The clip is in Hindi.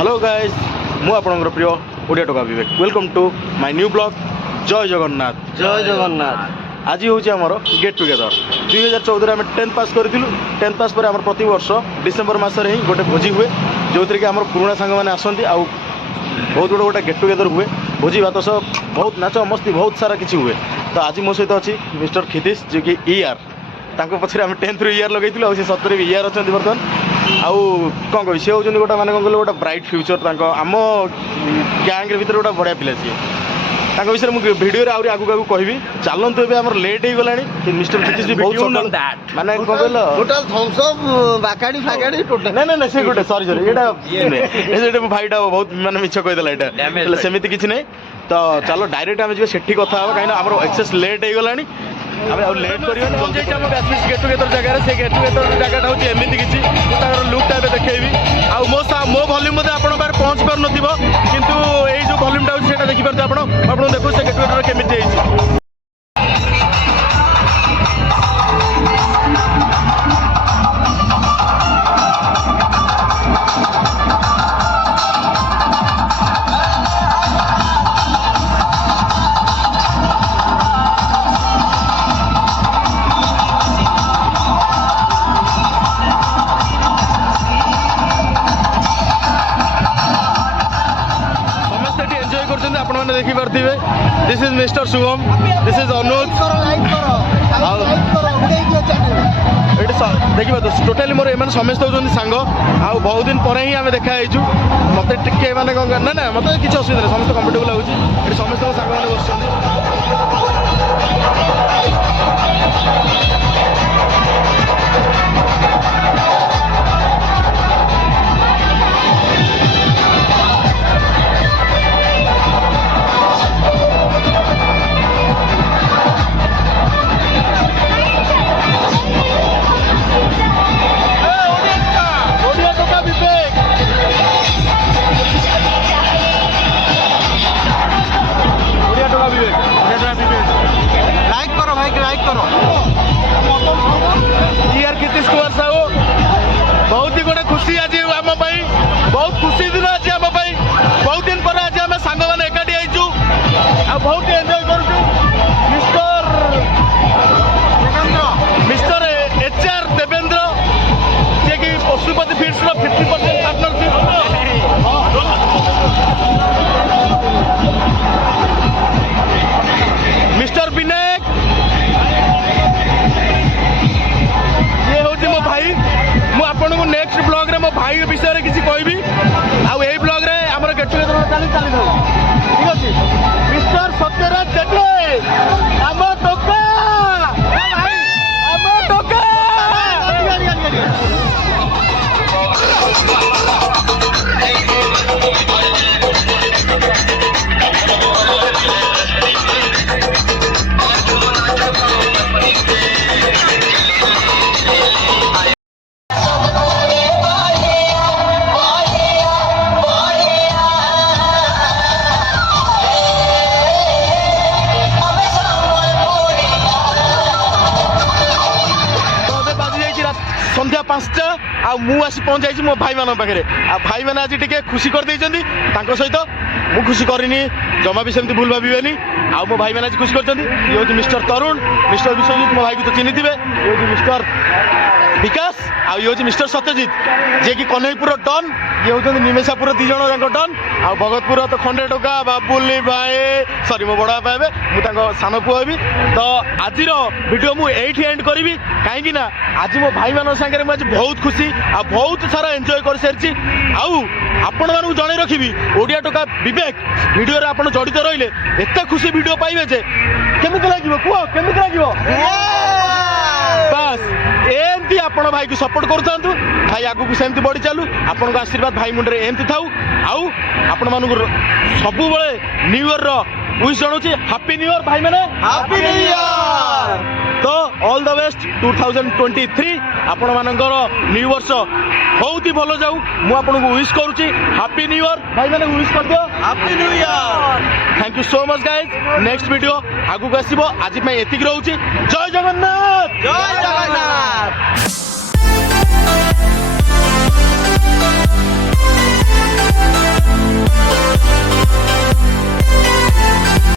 हेलो गाइस मु आपनकर प्रिय ओडिया टोका Vivek welcome to my new blog जय जगन्नाथ। जय जगन्नाथ। आज हूँ आमर गेट टुगेदर 2014 आम 10th पास करूँ 10th पास पर आम प्रति वर्ष डिसेम्बर मसरे ही गोटे भोजी हुए जो थी कि आम पुराणा सांग मैंने आसती आउ बहुत गुड गोटे गेट टुगेदर हुए भोजी भात सब बहुत नाच मस्ती बहुत सारा किसी हुए। तो आज मो सहित अच्छी मिस्टर खितीश जो कि ईआर पछरे आम 10th रु ईआर लगे से सतरे भी ईआर अच्छा बर्तमान आउ कौन कह सी होती गोटे मैंने कौन कह गोटे ब्राइट फ्यूचर आम गैंग भर गोटे बढ़िया पिला सी विषय मुझे भिडियो आगे आगू कहबी चलतु ए आम लेट हो गला कि मिस्टर खितीश भी बहुत माने कौन कहल टोटल थम्स अप बाकाडी फाकाडी टोटल ना ना से गोटे सॉरी ये भाईटा बहुत माने मिछ कहीदेला यहाँ सेमती किसी नहीं। तो चलो डायरेक्ट आम जी कथा कहीं आम एक्सेस लेट हो गला आम लेट कर गेट टुगेदर जगह से गेट टुगेदर जगह हूँ एमती किसी लुकटा देखी आउ मो भल्यूम आप पहुँच पार न किंतु ये जो भल्यूमटा होता देखिए आप देखो से गेट टुगेदर केमी देखी पारे। This is mister Shubham, this is Anuj देखिए टोटाली मोर एम समस्त होती सांग आ बहुत दिन पर ही आम देखा मत टे मैंने कौन ना ना मत किसी असुविधा नहीं समस्त कंफर्टेबल लगे समस्त सांग मैंने बस बहुत ही गोटे खुशी आज आम बहुत खुशी दिन आज आम बहुत दिन पर आज आम सांग मैंने एकाठी आईचु आ बहुत एंजॉय करूँ मिस्टर HR देवेंद्र जे कि Pashupati feeds 50% partnership mister Vinayak ये हूँ मो भाई मुझे को नेक्स्ट ब्लॉग रे मो भाई विषय में किसी कहबी आउ यही ब्लॉग रे हमर गेट टुगेदर चली ठीक अच्छे मिस्टर सत्यराज जेटले आम टोका भाई आम टोका संध्या 5टा आ मुझे पहुँच जाइए मो भाई मान पाखे आ भाई मैंने आज टे खुशी कर सहित मु खुशी करनी जमा भी सेमती भूल भावे आ मो भाई मैंने आज खुशी कर ये हूँ मिस्टर तरुण मिस्टर विश्वजित मो भाई को तो चिन्ह थे ये हूँ मिस्टर विकास आ ये हूँ मिस्टर सत्यजित जे कि कन्हईपुर डन ये हूँ निमेषापुर 2 जन जाक डन आ भगतपुर तो खंडे टोका बाबुली भाई सरी मो बड़ा पाए मुझे सान पुआ हेबी। तो आज वीडियो मुझे एंड करी कहीं आज मो भाई मान सागर मुझे बहुत खुशी आ बहुत सारा एंजॉय कर सारी आपण मानू जन रखी ओडिया टोका विवेक वीडियो आप जड़ित रही एत खुशी वीडियो पाइबे जे केमी लगे कह केमी लगे बस एमती आपण भाई को सपोर्ट करूँ भाई आगू को सेमती बढ़ी चलू आपण आशीर्वाद भाई मुंडे एमती थाऊ आउ आपण मानू सब न्यू ईयर विश जनाऊँ हैप्पी न्यू ईयर भाई मैंने हैप्पी न्यू ईयर। तो ऑल द बेस्ट 2023 आपण मानकर न्यू वर्ष बहुत ही भल जाऊ मु आपन को विश करूची हैप्पी न्यू ईयर भाई मैंने विश कर दियो happy new year. Thank you so much guys next video आगू आसो आज एतिक रोची जय जगन्नाथ जय जगन्नाथ।